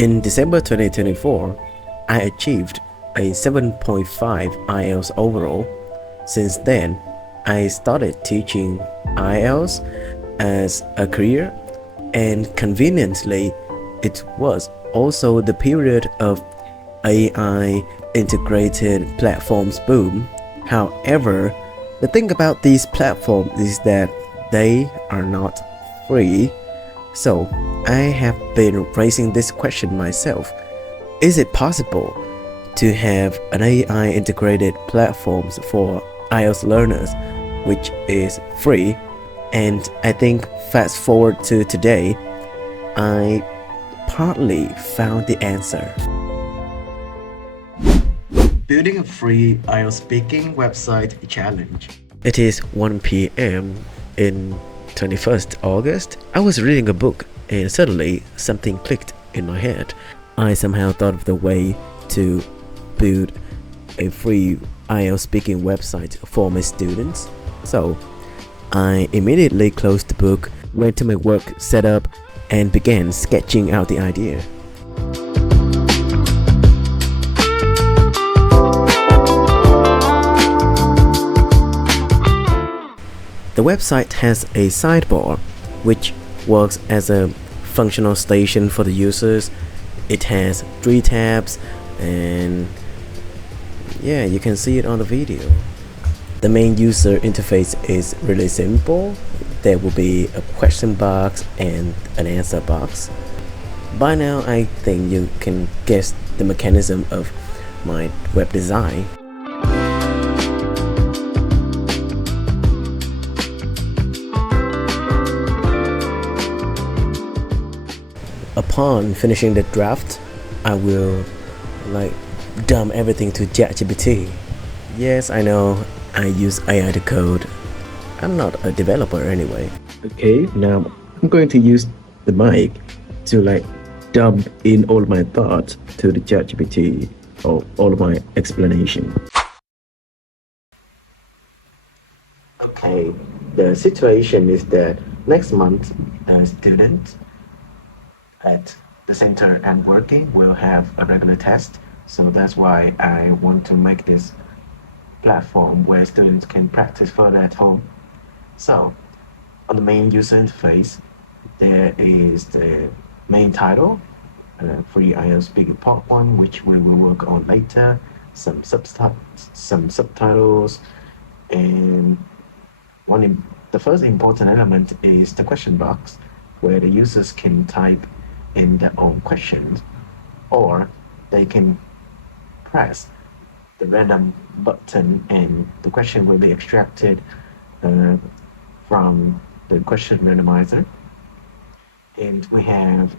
In December 2024, I achieved a 7.5 IELTS overall. Since then, I started teaching IELTS as a career, and conveniently, it was also the period of AI integrated platforms boom. However, the thing about these platforms is that they are not free. So I have been raising this question myself. Is it possible to have an AI integrated platforms for IELTS learners which is free? And I think fast forward to today, I partly found the answer. Building a free IELTS speaking website challenge. It is 1 p.m. in 21st August. I was reading a book and suddenly something clicked in my head. I somehow thought of the way to build a free IELTS speaking website for my students. So I immediately closed the book, went to my work setup, and began sketching out the idea. The website has a sidebar, which works as a functional station for the users. It has 3 tabs, and yeah, you can see it on the video. The main user interface is really simple. There will be a question box and an answer box. By now, I think you can guess the mechanism of my web design. Upon finishing the draft, I will dump everything to ChatGPT. Yes, I know I use AI to code. I'm not a developer anyway. Okay, now I'm going to use the mic to dump in all my thoughts to the ChatGPT or all of my explanation. Okay, the situation is that next month, the student at the center I'm working will have a regular test. So that's why I want to make this platform where students can practice further at home. So on the main user interface, there is the main title, Free IELTS Speaking Part 1, which we will work on later, some subtitles, and the first important element is the question box, where the users can type in their own questions, or they can press the random button and the question will be extracted from the question randomizer. And we have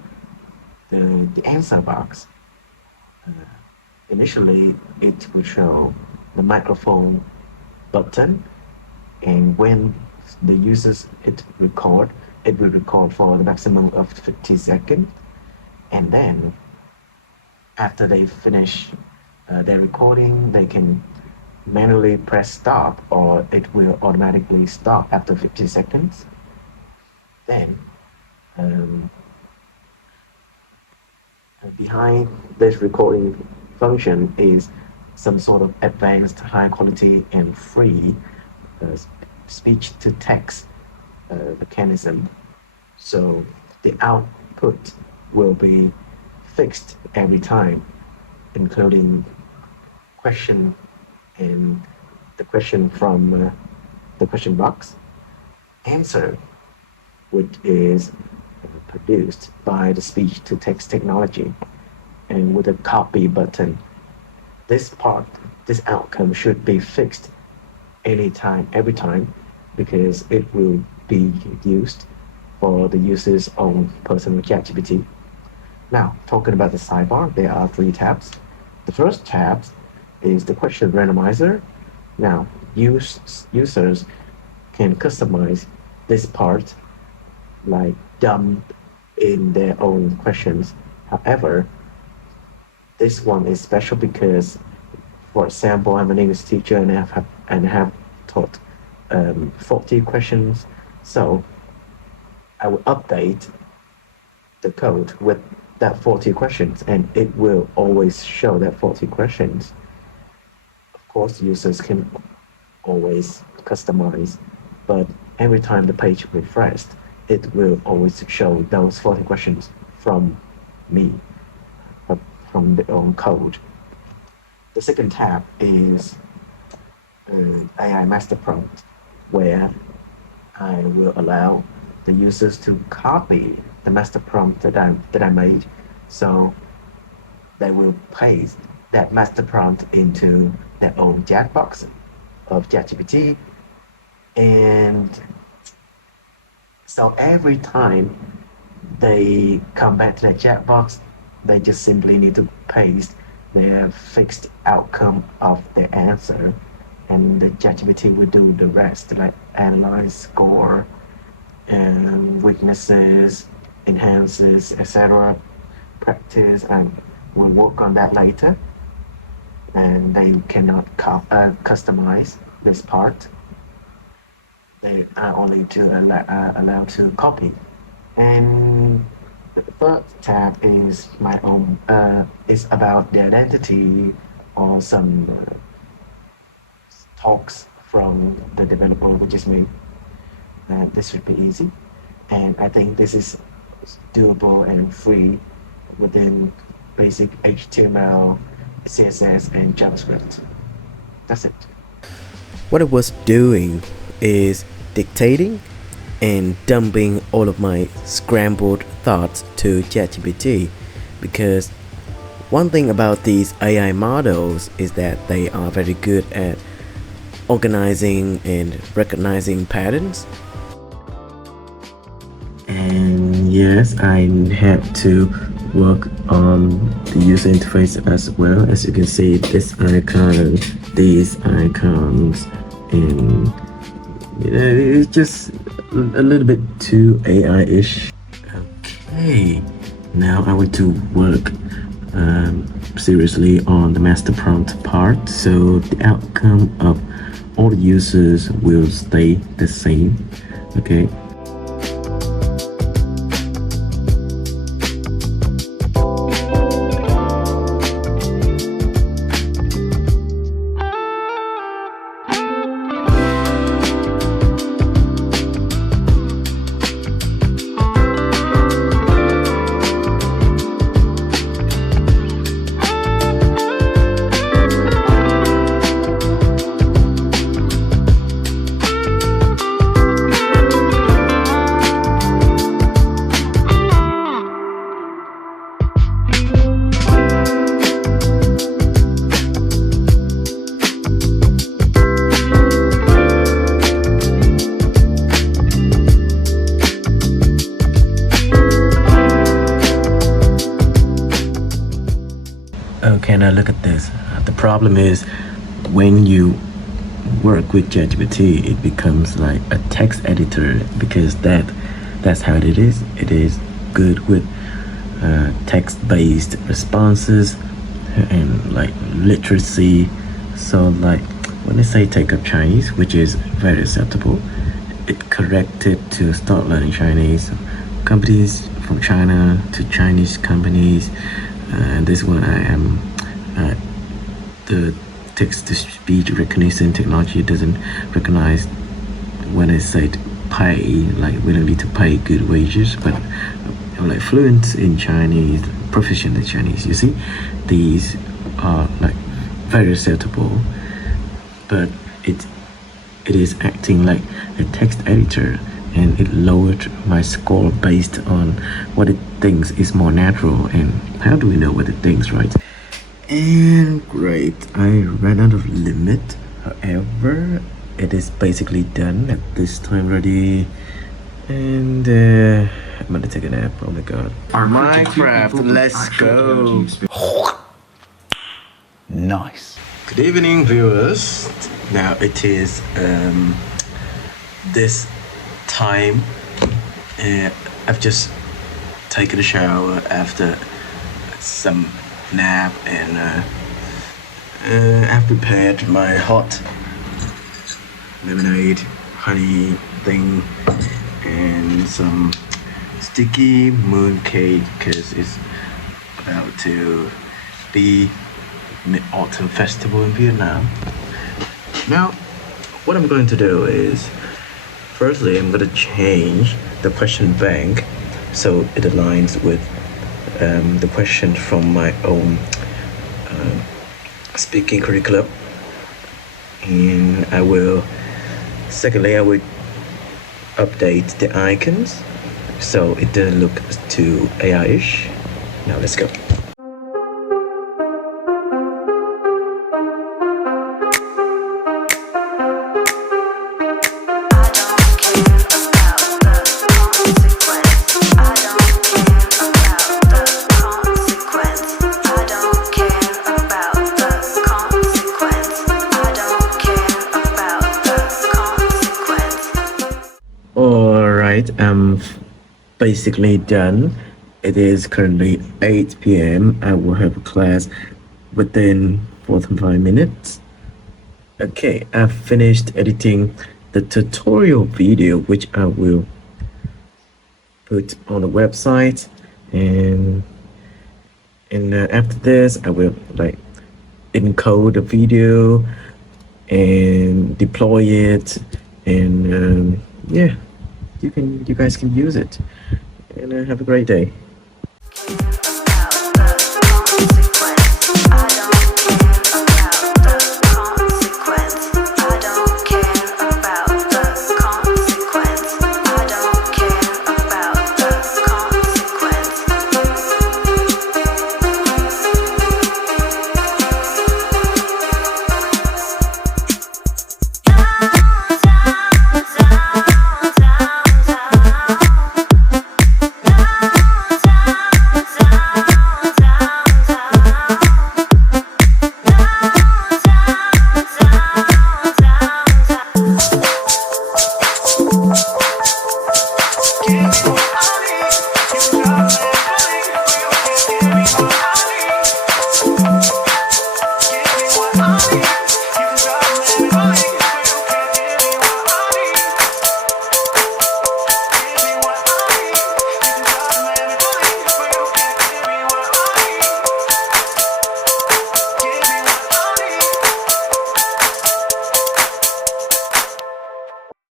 the answer box. Initially, it will show the microphone button, and when the users hit record, it will record for the maximum of 50 seconds. And then after they finish their recording, they can manually press stop, or it will automatically stop after 50 seconds. Then behind this recording function is some sort of advanced, high quality and free speech to text mechanism. So the output will be fixed every time, including question and the question from the question box, answer, which is produced by the speech to text technology, and with a copy button. This outcome should be fixed anytime, every time, because it will be used for the user's own personal ChatGPT. Now, talking about the sidebar, there are 3 tabs. The first tab is the question randomizer. Now, users can customize this part, like dump in their own questions. However, this one is special because, for example, I'm an English teacher and I have taught 40 questions. So I will update the code with that 40 questions, and it will always show that 40 questions. Of course, users can always customize, but every time the page refreshed, it will always show those 40 questions from me, uh, from the own code. The second tab is AI master prompt, where I will allow the users to copy the master prompt that I made. So they will paste that master prompt into their own chatbox of ChatGPT. And so every time they come back to that chatbox, they just simply need to paste their fixed outcome of the answer, and the ChatGPT will do the rest, like analyze, score, and weaknesses, enhances, etc. Practice, and we'll work on that later. And they cannot customize this part. They are only allowed to copy. And the third tab is my own. Is about the identity or some talks from the developer, which is me. This should be easy, and I think this is doable and free within basic HTML, CSS, and JavaScript. That's it. What I was doing is dictating and dumping all of my scrambled thoughts to ChatGPT, because one thing about these AI models is that they are very good at organizing and recognizing patterns. And yes, I had to work on the user interface as well. As you can see, this icon, these icons, and it's just a little bit too AI-ish. Okay, now I want to work seriously on the master prompt part, so the outcome of all the users will stay the same. Okay. Okay, now look at this. The problem is when you work with ChatGPT, it becomes like a text editor, because that's how it is. It is good with text-based responses and like literacy. So like when they say take up Chinese, which is very acceptable, it corrected to start learning Chinese. Companies from China to Chinese companies. And this one I am the text-to-speech recognition technology doesn't recognize when I say to pay, like we don't need to pay good wages, but I'm like fluent in Chinese, proficient in Chinese. You see, these are like very acceptable, but it is acting like a text editor, and it lowered my score based on what it thinks is more natural. And how do we know what it thinks, right? And great, I ran out of limit. However, it is basically done at this time already. And I'm gonna take a nap. Oh my god. Minecraft, let's go. Nice. Good evening, viewers. Now it is this time. I've just taken a shower after some nap, and I've prepared my hot lemonade, honey thing, and some sticky moon cake, because it's about to the Mid-Autumn Festival in Vietnam. Now, what I'm going to do is, firstly, I'm going to change the question bank so it aligns with the questions from my own speaking curriculum. And secondly, I will update the icons so it doesn't look too AI-ish. Now let's go. Alright, I'm basically done. It is currently 8 p.m. I will have a class within 45 minutes. Okay, I've finished editing the tutorial video, which I will put on the website, and after this I will like encode the video and deploy it, and yeah, you guys can use it, and have a great day.